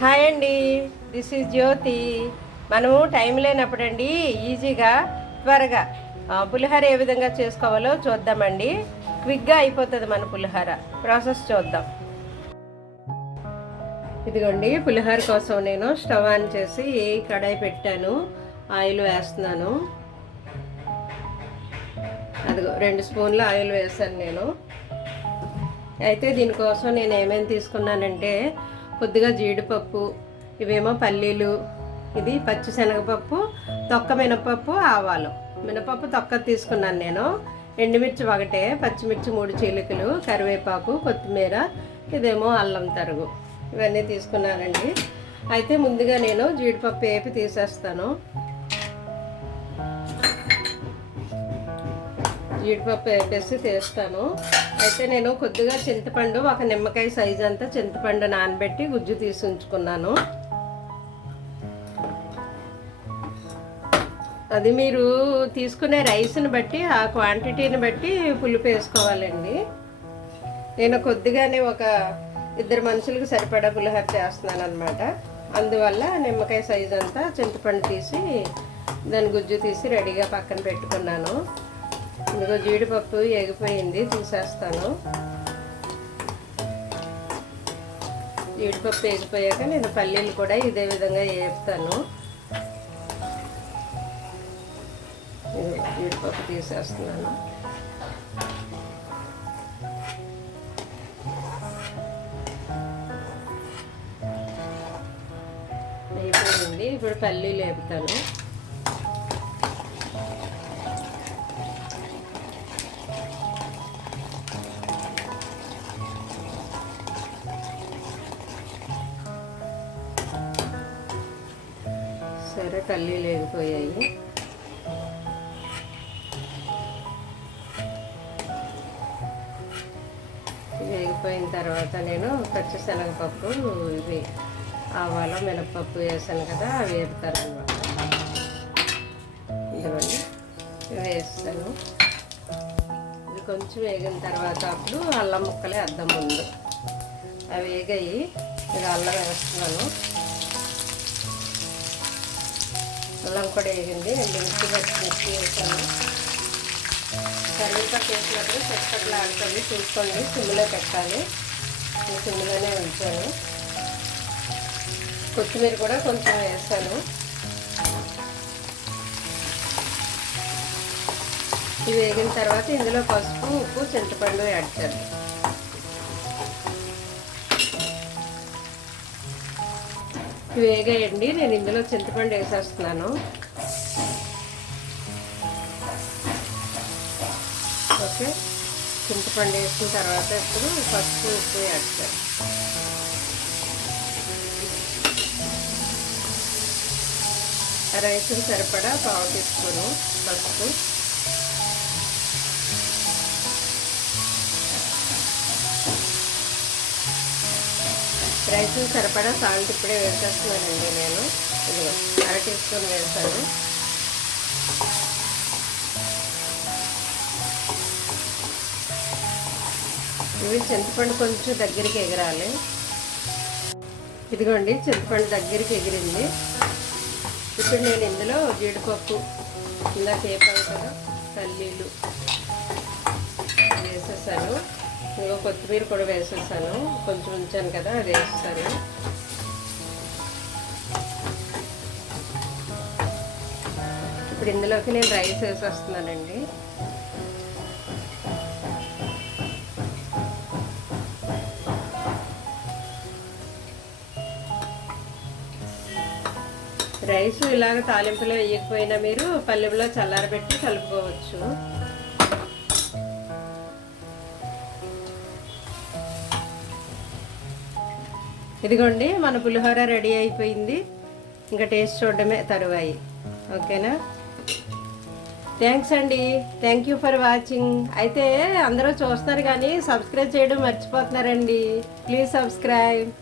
Hi అండి, this is జ్యోతి. మనము time లేనప్పుడండి ఈజీగా త్వరగా పులిహోర ఏ విధంగా చేసుకోవాలో చూద్దామండి. క్విక్గా అయిపోతుంది మన పులిహోర. ప్రాసెస్ చూద్దాం. ఇదిగోండి, పులిహోర కోసం నేను స్టవ్ ఆన్ చేసి కడాయి పెట్టాను. ఆయిల్ వేస్తున్నాను. అదిగో 2 స్పూన్ల ఆయిల్ వేసాను నేను. అయితే దీనికోసం నేను ఏమేమి తీసుకున్నానంటే కొద్దిగా జీడిపప్పు, ఇవేమో పల్లీలు, ఇది పచ్చిశనగపప్పు, తొక్క మినపప్పు, ఆవాలు. మినపప్పు తొక్క తీసుకున్నాను నేను. ఎండుమిర్చి ఒకటే, పచ్చిమిర్చి 3 చీలికలు, కరివేపాకు, కొత్తిమీర, ఇదేమో అల్లం తరుగు. ఇవన్నీ తీసుకున్నానండి. అయితే ముందుగా నేను జీడిపప్పు వేపి తీసేస్తాను. జీడిపప్పు వేపేసి తీస్తాను. అయితే నేను కొద్దిగా చింతపండు, ఒక నిమ్మకాయ సైజు అంతా చింతపండు నానబెట్టి గుజ్జు తీసి ఉంచుకున్నాను. అది మీరు తీసుకునే రైస్ని బట్టి, ఆ క్వాంటిటీని బట్టి పులుపు వేసుకోవాలండి. నేను కొద్దిగానే ఒక 2 మనుషులకు సరిపడా పులిహోర చేస్తున్నాను అనమాట. అందువల్ల నిమ్మకాయ సైజు అంతా చింతపండు తీసి దాని గుజ్జు తీసి రెడీగా పక్కన పెట్టుకున్నాను. ఇదిగో జీడిపప్పు ఎగిపోయింది, తీసేస్తాను. జీడిపప్పు ఎగిపోయాక నేను పల్లీలు కూడా ఇదే విధంగా వేపుతాను. జీడిపప్పు తీసేస్తున్నాను. అయిపోయింది. ఇప్పుడు పల్లీలు వేపుతాను. సరే, పల్లీలు వేగిపోయాయి. వేగిపోయిన తర్వాత నేను పచ్చిశనగపప్పు, ఇవి ఆవాలు, మినపప్పు వేసాను కదా, అవి వేపుతాను అనమాట. ఇదిగోండి, వేస్తాను. ఇది కొంచెం వేగిన తర్వాత అప్పుడు అల్లం ముక్కలే అద్దం ముందు అవి వేగాయి. ఇది అల్లం వేస్తున్నాను. అల్లం కూడా వేగింది. 2 మిర్చి వేసాను. కరివేపాకు వేసినప్పుడు చెక్కట్లు ఆడుతుంది, చూసుకోండి. సిమ్లో పెట్టాలి. సిమ్లోనే ఉంచాను. కొత్తిమీర కూడా కొంచెం వేసాను. ఇవి వేగిన తర్వాత ఇందులో పసుపు, ఉప్పు, చింతపండు యాడ్ చేద్దాం. ఇవి వేగాయండి. నేను ఇందులో చింతపండు వేసేస్తున్నాను. ఓకే, చింతపండు వేసిన తర్వాత ఇప్పుడు పసుపు, ఉప్పు యాడ్ చేయాలి. రైస్కి సరిపడా పావు టీ స్పూను పసుపు, రైస్కి సరిపడా సాల్ట్ ఇప్పుడే వేసేస్తున్నానండి నేను. ఇదిగో 1/2 టీ స్పూన్ వేసాను. ఇవి చింతపండు కొంచెం దగ్గరికి ఎగరాలి. ఇదిగోండి, చింతపండు దగ్గరికి ఎగిరింది. ఇప్పుడు నేను ఇందులో జీడిపప్పు, ఇందాక వేపాను కదా, పల్లీలు వేసేసాను. ఇంకో కొత్తిమీర కూడా వేసేసాను. కొంచెం ఉంచాను కదా, అది వేస్తాను. ఇప్పుడు ఇందులోకి నేను రైస్ వేసేస్తున్నానండి. రైస్ ఇలాగ తాలింపులో వేయకపోయినా మీరు పల్లెంలో చల్లారబెట్టి కలుపుకోవచ్చు. ఇదిగోండి, మన పులిహోర రెడీ అయిపోయింది. ఇంకా టేస్ట్ చూడడమే తరువాయి. ఓకేనా? థ్యాంక్స్ అండి. Thank you for watching. అయితే అందరూ చూస్తున్నారు కానీ సబ్స్క్రైబ్ చేయడం మర్చిపోతున్నారండి. Please subscribe.